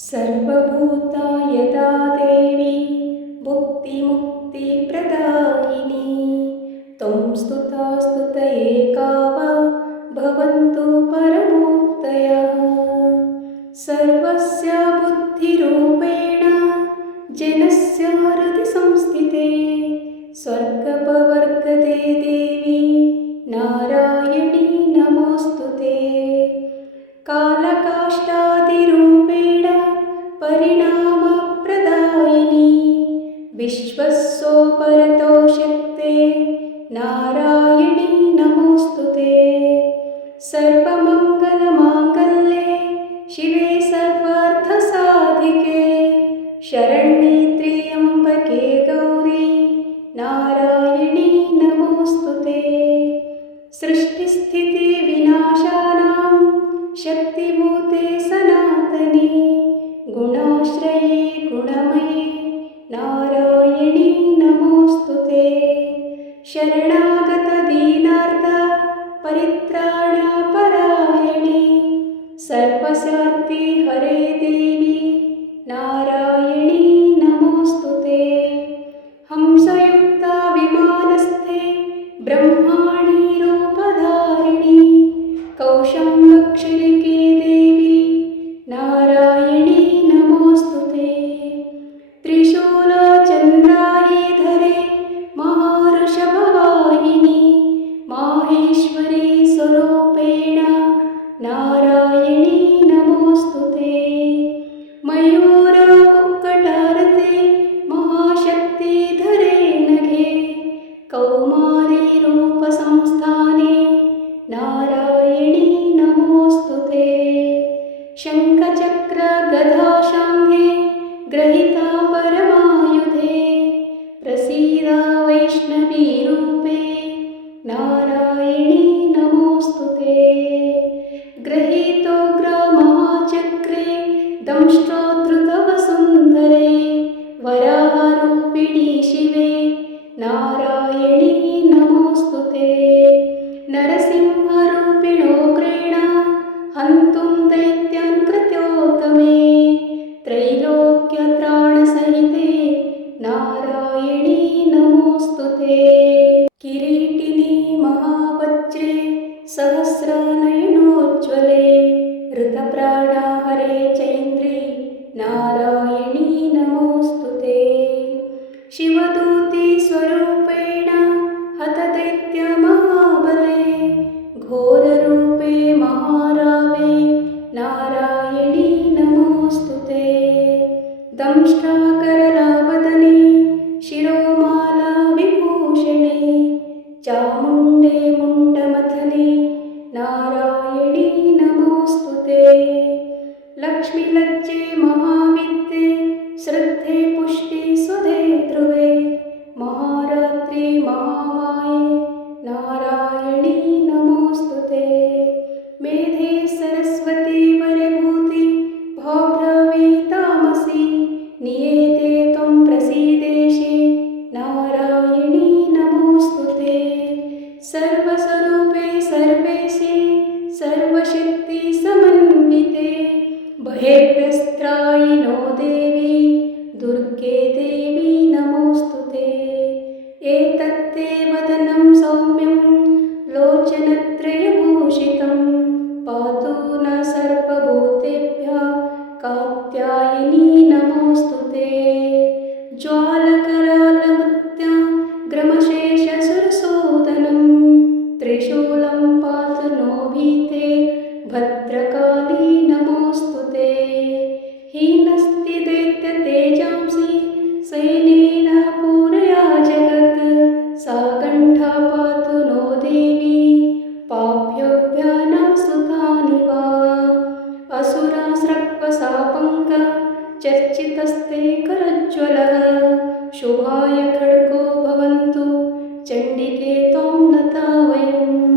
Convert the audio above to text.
सर्वभूतायता देवी भुक्तिमुक्तिप्रदायिनी त्वं स्तुता स्तुतये वा भवन्तु परमोक्तयः। सर्वस्य बुद्धिरूपेण जनस्य हृदि संस्थिते स्वर्गपवर्गते देवी नारायणी नमोऽस्तुते। कालकाष्ठादिरूपेण परिणामप्रदायिनी विश्वस्योपरतो शक्ते नारायणी नमोऽस्तुते। सर्वमङ्गलमाङ्गल्ये शिवे सर्वार्थसाधिके शरण्ये त्र्यम्बके गौरी नारायणी नमोऽस्तुते। सृष्टिस्थितिविनाशानां शक्तिभूते सनातनी गुणाश्रये गुणमये नारायणी नमोऽस्तुते। शरणागतदीनार्थ परित्राणपरायणे सर्वस्यार्थे हरे देवी नारायणी नमोऽस्तुते। हंसयुक्ता विमानस्थे ब्रह्माणि रूपधारिणी कौशम्बक्षरिके देवी नारायणी नमोऽस्तुते। त्रिशूलचन्द्रायुधरे महावृषभवाहिनी माहेश्वरी स्वरूपेण नारायणी नमोऽस्तुते। मयूरकुक्कुटहस्ते महाशक्तिधरे नघे कौमारी रूपसंस्थाने नारायणी नमोऽस्तुते। शङ्खचक्रगदाशाङ्गे गृहीता परमायुधे प्रसीद वैष्णवी रूपे नारायणी नमोऽस्तुते। गृहीतोग्रमहाचक्रे दंष्ट्रोद्धृतवसुन्धरे वराहरूपिणी शिवे नारायणी नमोऽस्तुते। नरसिंहरूपिणोग्रेण हन्तुं दैत्यान् कृत्योद्यमे त्रैलोक्यत्राणसहिते नारायणी नमोऽस्तुते। किरीटिनी महावज्रे सहस्रनयनोज्ज्वले ऋतप्राणाहरे चैन्द्रे नारायणी नमोऽस्तुते। शिवदूती स्वरूपेण हतदैत्यमहाबले घोररूपे महारावे नारायणी नमोऽस्तुते। दंष्ट्राकरलावदने शिरोमाला विभूषणे चामुण्डे मुण्डमथने नारायणी नमोऽस्तुते। लक्ष्मीलज्जे महाविद्ये श्रद्धे पुष्टे सुधे ध्रुवे महारात्रि महामाये नारायणी नमोऽस्तुते। मेधे सरस्वती वरभूति भाभ्रवी तामसी नियते त्वं प्रसीदेशे नारायणी नमोऽस्तुते। सर्वस्वरूपे सर्वेशे सर्वशक्तिसमन्विते भयव्यस्त्रायिनो देवी दुर्गे देवी नमोऽस्तुते। एतत्ते वदनं सौम्यं लोचनत्रयभूषितं पातु न सर्वभूतेभ्यः कात्यायनी नमोऽस्तुते। ज्वालकरालमुद्याग्रमशेषसुरसूदनं त्रिशूलं पातु नो भीते भद्रकाली नमोऽस्तुते। हीनस्ति दैत्यतेजांसि सैन्येन पूरया जगत् सा कण्ठा पातु नो देवी पाप्यभ्यः न सुतानि वा। असुरास्रक्वशापङ्क चर्चितस्ते करज्ज्वलः शुभाय खड्गो भवन्तु चण्डिके त्वां नता वयम्।